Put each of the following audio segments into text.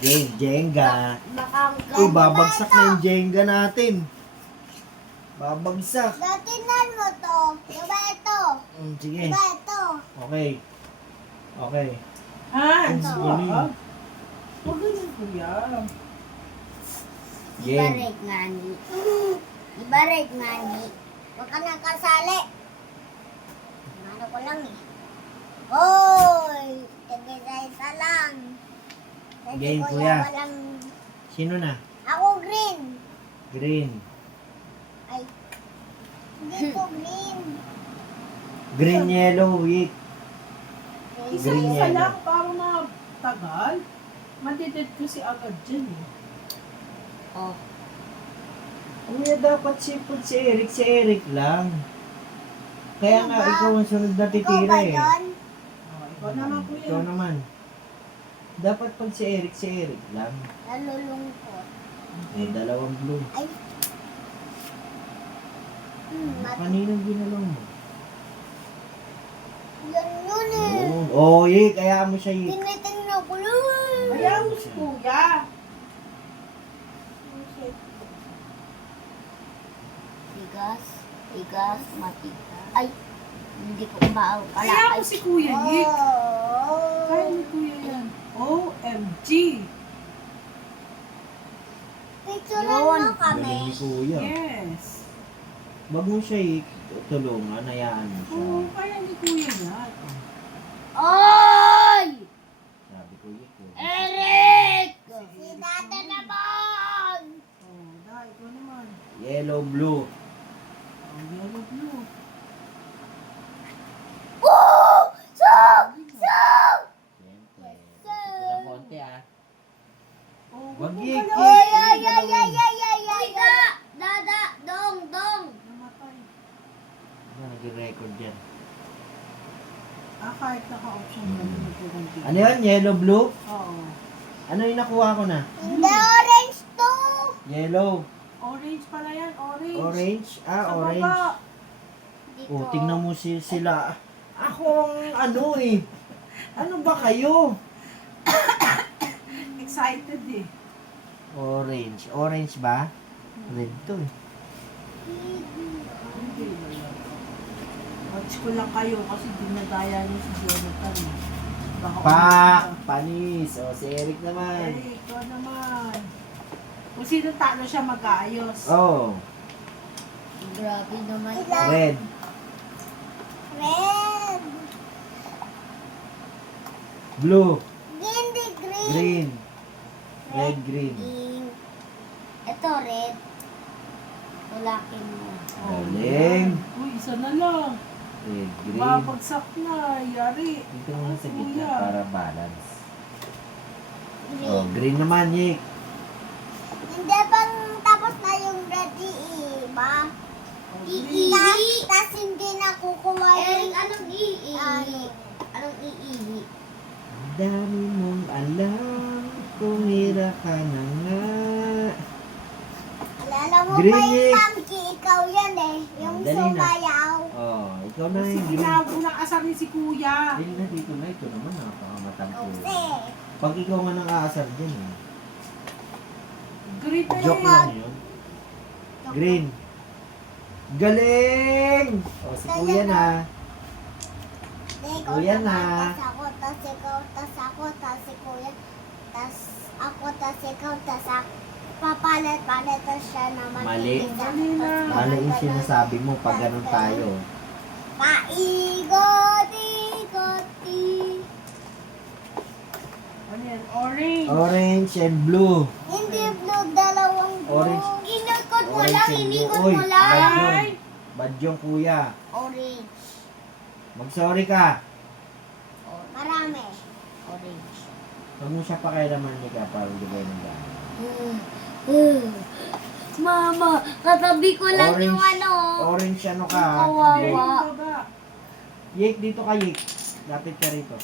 Game, Jenga. Baka Uy, babagsak na yung Jenga natin. Babagsak. Datinan mo to. Diba ito? Sige. Diba ito? Okay. Okay. Hans, Ang wag. galing. Huwag ganyan, kuya. Game. Ibarig nga ni. Ibarig nga ni. Huwag ka nang kasali. Ano ko lang eh. Hoy! Tigisa lang. Kasi Game, kuya. Walang... Sino na? Ako green. Green. Ay. Hindi ko green. Green, yellow, weak. Green Isa-isa yellow. lang, para matagal. Matitid ko si agad dyan eh. Oh. Kuya, dapat sipod si Eric lang. Kaya Ano nga, ba? ikaw ang sunod na Ikaw titira ba eh. yun? Oh, ikaw naman, kuya. Ikaw naman. Dapat pag si Eric lang. Nalulungkot. May dalawang blue. Ay. Kaninang ginalaw mo? Yun eh. Yun. Oh, Yik, kaya mo siya Yik. Tinitingnan ko lang. Kaya mo si kuya. Tigas, matigas. Ay, hindi ko umaaw. Kaya mo si kuya, Nick. Oh. Kaya ni kuya yan. OMG. Picturean Galing mo kami. ni Kuya. Yes. Wag mo siya Yik. Tulungan, hayaan mo siya. Oo, kaya ni kuya yan. Oy! Sabi ko Yik. Eric! Si Dada naman! Oh, dahil ikaw naman. Yellow, blue. Oh, yellow blue. Woo! Sok! Sok! Siyempre. Gusto ko ng konti ah. Oh, Wag mo Yik, pala- Oy, Yik. ay, ay, ay, ay, ay, ay, ay! Dada, dong, dong! Namatay. Ano, nag-record yan. Kahit naka-option ka na magkukunti. Ano yun? Yellow, blue? Oo. Ano yung nakuha ko na? Hindi orange to! Yellow. Orange pala yan, orange. Orange? Ah, Sa orange. baba. Dito. Oh, tingnan mo sila. Ako ang ano eh. Ano ba kayo? Excited eh. Orange. Orange ba? Red to eh. Hindi ba yan? Watch ko lang kayo kasi dinadaya niyo si Jonathan. Baka Pak! Panis. O, si Eric naman. Hey, ikaw naman. Kung sino talo siya mag-aayos. Oh, Grabe naman. red. Red. Blue. Hindi green. Green. Red, green. Green. Ito red. Tulakin mo. Galing. Uy, isa na lang. Red, green. Babagsak na. Yari. Dito naman sa gitna Kuya. para balance. Green. Oh, green naman, Nick. Hindi bang tapos na yung red iiba? Iihi. Tas hindi nakukuha yung... Eric, anong iihi? Anong iihi? Ang dami mong alam. Tumira ka na nga. Alala mo Green, pa yung Nick. monkey, ikaw yan eh. Yung Dali na. sumayaw. Oh, ikaw na Kasi yung green. ginagawa asar ni si kuya. Dali na dito na. Ito naman, napakamatangko. Kasi, Pag ikaw nga nang aasar dyan eh. Great na Joke yun. lang yun. Green. Galing! O, si Kuya na. ikaw Kuya naman, na. tas ako, tas ikaw, tas ako, tas si kuya, tas ako, tas ikaw, tas ako. Papalit-palit, tas siya naman. Mali. isa, Mali na. tas Mali yung ganun. sinasabi mo pag ganun tayo. Paigot-igoti. Ano yan? Orange. Orange and blue. Hindi blue, dalawang blue. Orange. Inikot mo Orange lang, and blue. inikot Uy, mo lang. Badyong. Badyong kuya. Orange. Mag-sorry ka. Marami. Orange. Huwag mo siya pakialaman ni ka para hindi kayo nag-ano. Mama, katabi ko lang Orange. yung ano. Orange ano ka? Kawawa. Blue. Yung baba. Yik, dito ka Yik. Lapit ka rito.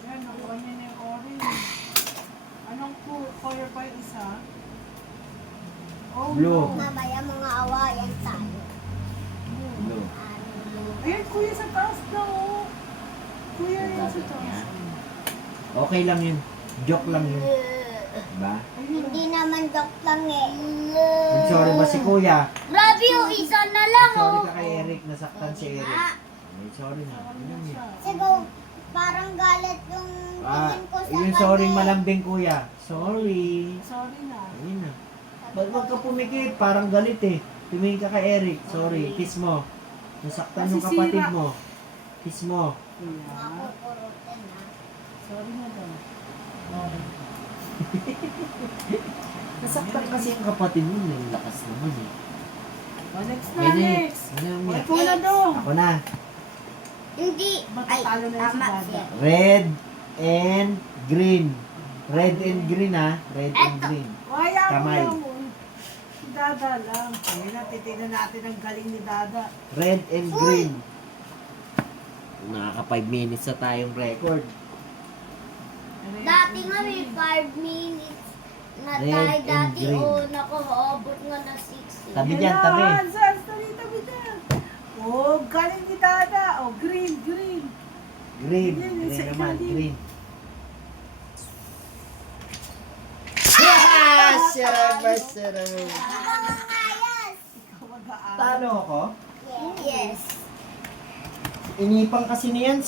Yan, nakuha niya na yung orange. Anong color pa yung isa? Oh, Blue. no. Mamaya mga awayan tayo. Blue. Ano, Ayan, kuya sa taas na oh. Kuya yan sa Sabi niya. taas. Okay lang yun. Joke lang yun. Diba? Hindi naman joke lang eh. Sorry ba si kuya? Grabe yung isa na lang Sorry oh. ka kay Eric, nasaktan si Eric. Ah, Ay, sorry na. Yun eh. siguro, parang galit yung Ah, tingin ko sa yung sorry malambing kuya. Sorry. Sorry na. Ayun na. Ba't wag ka pumikit? Parang galit eh. Tumingin ka kay Eric. Sorry. Kiss mo. Nasaktan yung Masisira. kapatid mo. Kiss mo. Kuya. Makukurutin ha. Sorry na daw. Nasaktan kasi yung kapatid mo. May lakas naman eh. Oh, next na, Pwede. next. Ano yung Ay, yan? po na daw. Ako na. Hindi. Ay, Matatalo na yung tama si Dada. siya. Red and green. Red and green ha. Red and Eto. green. Kaya mo Kamay. lang. Si Dada lang. Ayun na, titignan natin ang galing ni Dada. Red and green. Nakaka 5 minutes na tayong record. Dati nga may 5 minutes na Red tayo and dati. green. Oh, naku, maabot nga na 60. Tabi dyan, tabi. Saan? Tabi dyan. Oh, galing ni Dada. Oh, green, green. Green. Green, Green isa naman. ilalim. Green. Yes! Sarap! Mga ngayas. Ikaw mag-aaral. Talo ako? Yes. Inipang kasi niyan